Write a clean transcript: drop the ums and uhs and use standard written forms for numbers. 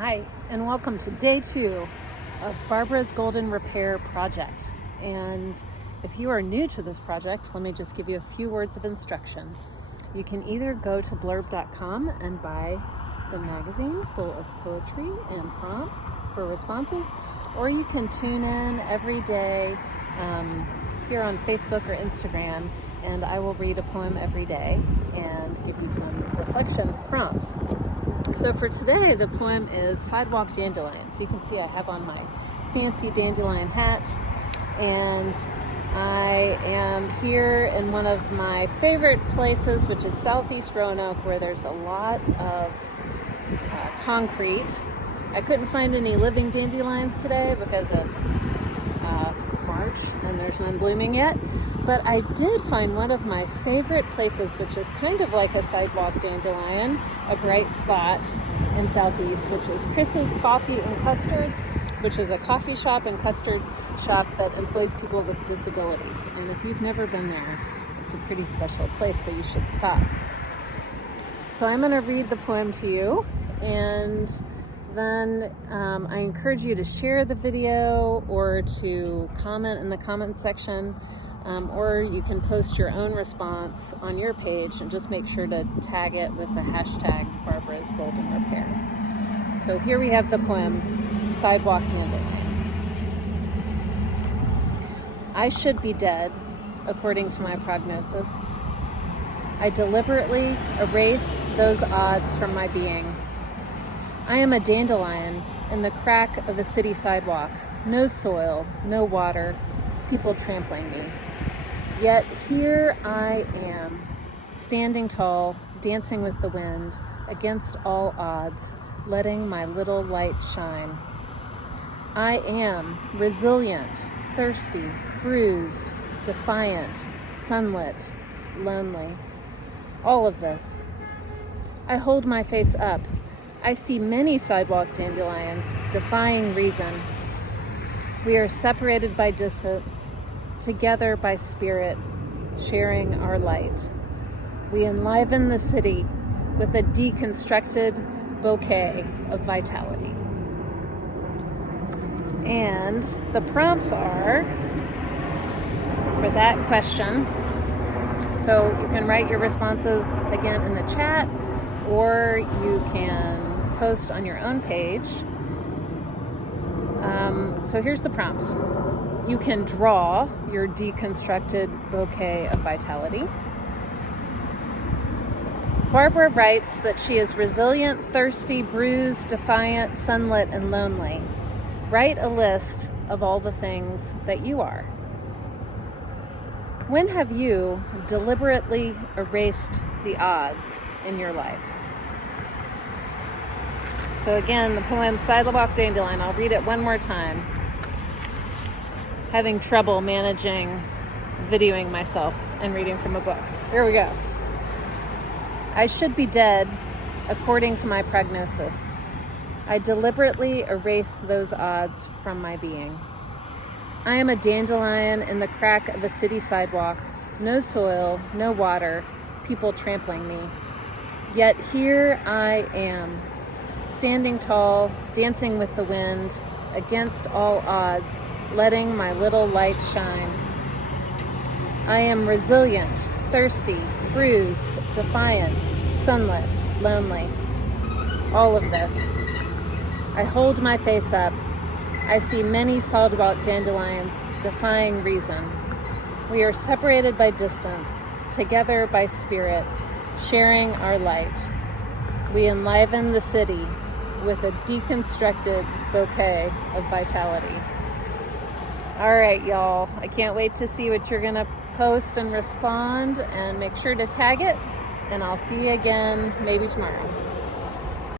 Hi, and welcome to day 2 of Barbara's Golden Repair project. And if you are new to this project, let me just give you a few words of instruction. You can either go to blurb.com and buy the magazine full of poetry and prompts for responses, or you can tune in every day here on Facebook or Instagram, and I will read a poem every day and give you some reflection prompts. So for today, the poem is Sidewalk Dandelion. So you can see I have on my fancy dandelion hat, and I am here in one of my favorite places, which is Southeast Roanoke, where there's a lot of concrete. I couldn't find any living dandelions today because it's March and there's none blooming yet, but I did find one of my favorite places, which is kind of like a sidewalk dandelion, a bright spot in Southeast, which is Chris's Coffee and Custard, which is a coffee shop and custard shop that employs people with disabilities. And if you've never been there, it's a pretty special place, so you should stop. So I'm going to read the poem to you, and then I encourage you to share the video or to comment in the comment section, or you can post your own response on your page and just make sure to tag it with the hashtag Barbara's Golden Repair. So here we have the poem, Sidewalk Dandelion. I should be dead, according to my prognosis. I deliberately erase those odds from my being. I am a dandelion in the crack of a city sidewalk. No soil, no water, people trampling me. Yet here I am, standing tall, dancing with the wind, against all odds, letting my little light shine. I am resilient, thirsty, bruised, defiant, sunlit, lonely. All of this. I hold my face up. I see many sidewalk dandelions, defying reason. We are separated by distance, together by spirit, sharing our light. We enliven the city with a deconstructed bouquet of vitality. And the prompts are for that question. So you can write your responses again in the chat, or you can post on your own page. So here's the prompts. You can draw your deconstructed bouquet of vitality. Barbara writes that she is resilient, thirsty, bruised, defiant, sunlit, and lonely. Write a list of all the things that you are. When have you deliberately erased the odds in your life? So again, the poem Sidewalk Dandelion, I'll read it one more time. Having trouble managing videoing myself and reading from a book. Here we go. I should be dead, according to my prognosis. I deliberately erase those odds from my being. I am a dandelion in the crack of a city sidewalk. No soil, no water, people trampling me. Yet here I am, standing tall, dancing with the wind, against all odds, letting my little light shine. I am resilient, thirsty, bruised, defiant, sunlit, lonely. All of this. I hold my face up. I see many sidewalk dandelions, defying reason. We are separated by distance, together by spirit, sharing our light. We enliven the city with a deconstructed bouquet of vitality. All right, y'all. I can't wait to see what you're going to post and respond, and make sure to tag it, and I'll see you again maybe tomorrow.